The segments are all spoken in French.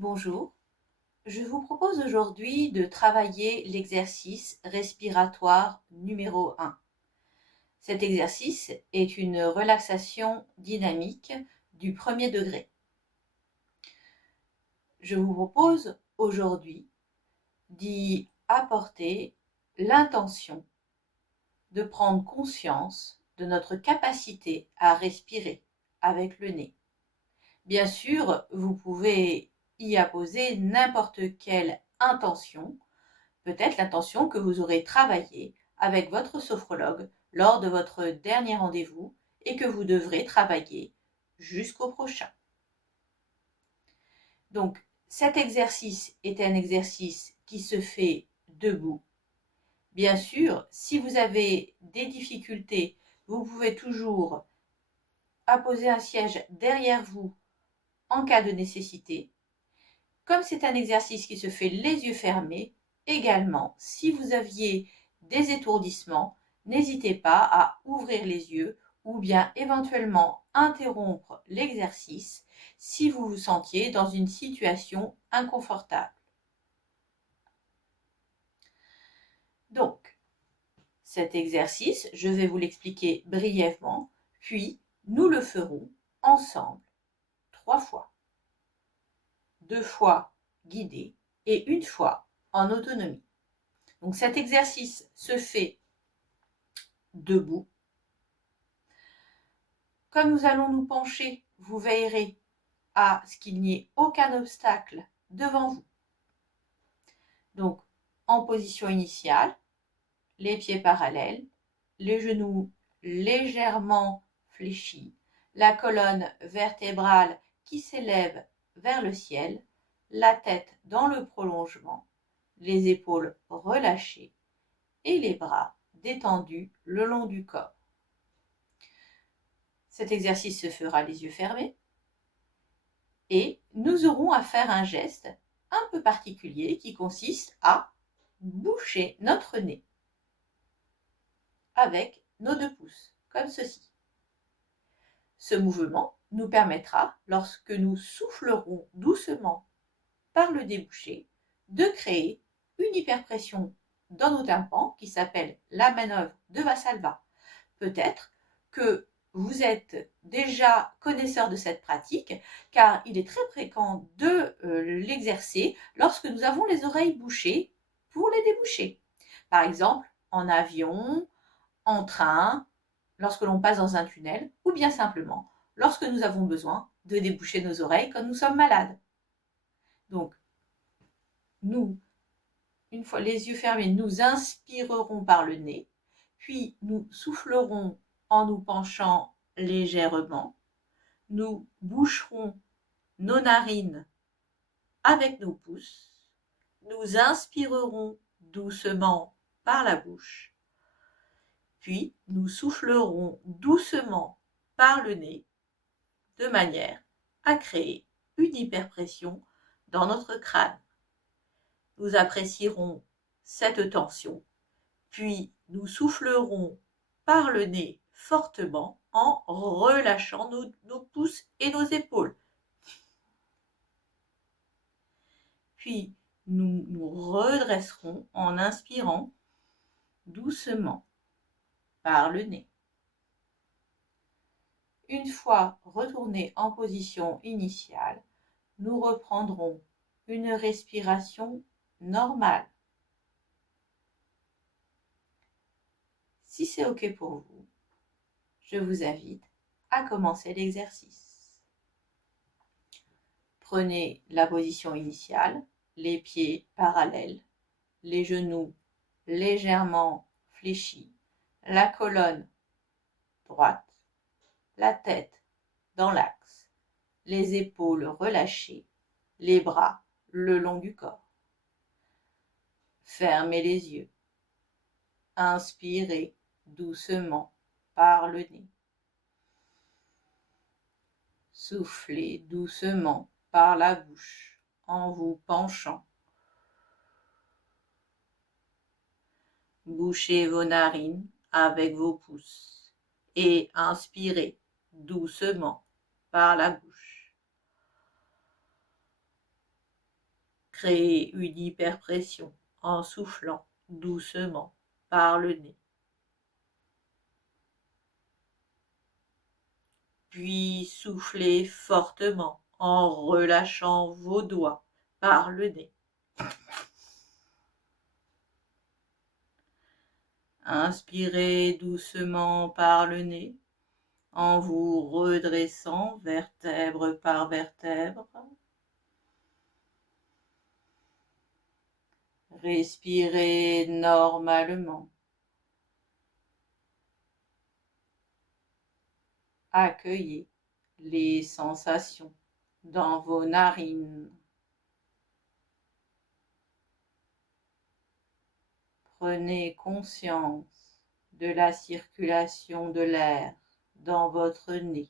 Bonjour, je vous propose aujourd'hui de travailler l'exercice respiratoire numéro 1. Cet exercice est une relaxation dynamique du premier degré. Je vous propose aujourd'hui d'y apporter l'intention de prendre conscience de notre capacité à respirer avec le nez. Bien sûr, vous pouvez y apposer n'importe quelle intention, peut-être l'intention que vous aurez travaillée avec votre sophrologue lors de votre dernier rendez-vous et que vous devrez travailler jusqu'au prochain. Donc, cet exercice est un exercice qui se fait debout. Bien sûr, si vous avez des difficultés, vous pouvez toujours apposer un siège derrière vous en cas de nécessité. Comme c'est un exercice qui se fait les yeux fermés, également, si vous aviez des étourdissements, n'hésitez pas à ouvrir les yeux ou bien éventuellement interrompre l'exercice si vous vous sentiez dans une situation inconfortable. Donc, cet exercice, je vais vous l'expliquer brièvement, puis nous le ferons ensemble 3 fois. 2 fois guidé et 1 fois en autonomie. Donc cet exercice se fait debout. Comme nous allons nous pencher, vous veillerez à ce qu'il n'y ait aucun obstacle devant vous. Donc en position initiale, les pieds parallèles, les genoux légèrement fléchis, la colonne vertébrale qui s'élève vers le ciel, la tête dans le prolongement, les épaules relâchées et les bras détendus le long du corps. Cet exercice se fera les yeux fermés et nous aurons à faire un geste un peu particulier qui consiste à boucher notre nez avec nos 2 pouces, comme ceci. Ce mouvement nous permettra, lorsque nous soufflerons doucement par le débouché, de créer une hyperpression dans nos tympans qui s'appelle la manœuvre de Valsalva. Peut-être que vous êtes déjà connaisseur de cette pratique, car il est très fréquent de l'exercer lorsque nous avons les oreilles bouchées pour les déboucher. Par exemple, en avion, en train, lorsque l'on passe dans un tunnel, ou bien simplement lorsque nous avons besoin de déboucher nos oreilles quand nous sommes malades. Donc, nous, une fois les yeux fermés, nous inspirerons par le nez, puis nous soufflerons en nous penchant légèrement. Nous boucherons nos narines avec nos pouces. Nous inspirerons doucement par la bouche. Puis nous soufflerons doucement par le nez de manière à créer une hyperpression dans notre crâne. Nous apprécierons cette tension, puis nous soufflerons par le nez fortement en relâchant nos pouces et nos épaules. Puis nous nous redresserons en inspirant doucement par le nez. Une fois retournés en position initiale, nous reprendrons une respiration normale. Si c'est OK pour vous, je vous invite à commencer l'exercice. Prenez la position initiale, les pieds parallèles, les genoux légèrement fléchis, la colonne droite, la tête dans l'axe, les épaules relâchées, les bras le long du corps. Fermez les yeux. Inspirez doucement par le nez. Soufflez doucement par la bouche en vous penchant. Bouchez vos narines avec vos pouces et inspirez doucement par la bouche. Créez une hyperpression en soufflant doucement par le nez. Puis soufflez fortement en relâchant vos doigts par le nez. Inspirez doucement par le nez en vous redressant vertèbre par vertèbre. Respirez normalement. Accueillez les sensations dans vos narines. Prenez conscience de la circulation de l'air dans votre nez.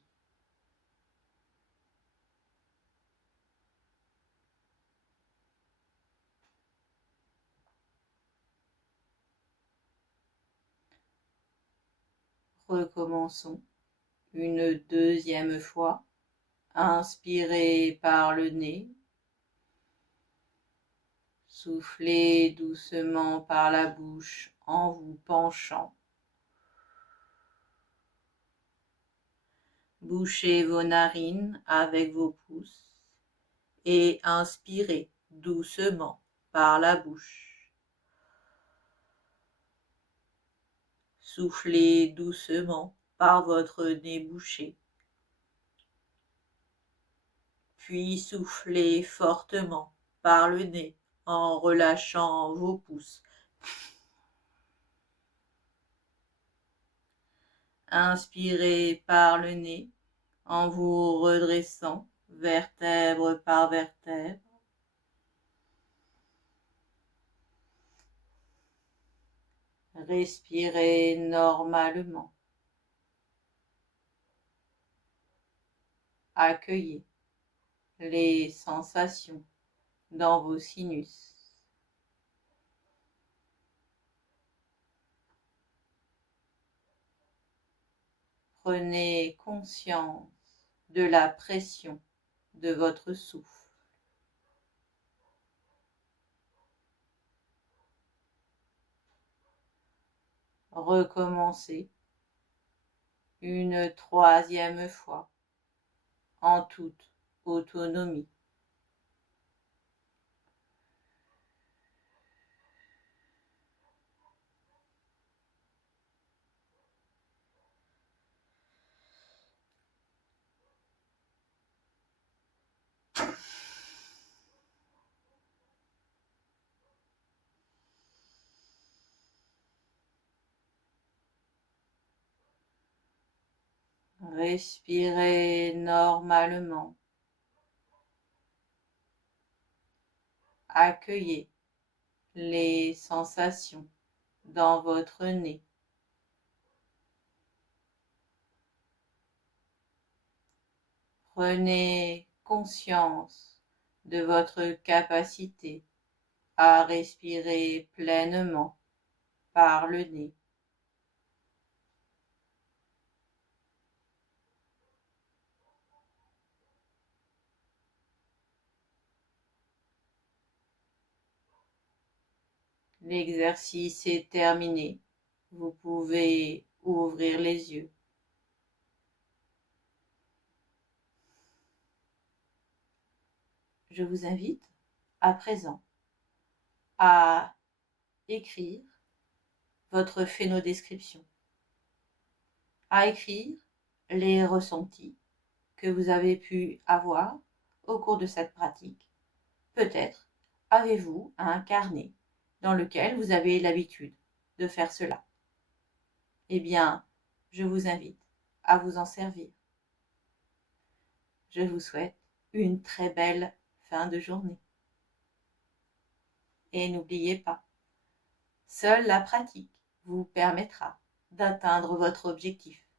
Recommençons une deuxième fois. Inspirez par le nez. Soufflez doucement par la bouche en vous penchant. Bouchez vos narines avec vos pouces et inspirez doucement par la bouche. Soufflez doucement par votre nez bouché. Puis soufflez fortement par le nez en relâchant vos pouces. Inspirez par le nez en vous redressant vertèbre par vertèbre. Respirez normalement. Accueillez les sensations dans vos sinus. Prenez conscience de la pression de votre souffle. Recommencez une troisième fois en toute autonomie. Respirez normalement. Accueillez les sensations dans votre nez. Prenez conscience de votre capacité à respirer pleinement par le nez. L'exercice est terminé. Vous pouvez ouvrir les yeux. Je vous invite à présent à écrire votre phénodescription, à écrire les ressentis que vous avez pu avoir au cours de cette pratique. Peut-être avez-vous un carnet dans lequel vous avez l'habitude de faire cela. Eh bien, je vous invite à vous en servir. Je vous souhaite une très belle fin de journée. Et n'oubliez pas, seule la pratique vous permettra d'atteindre votre objectif.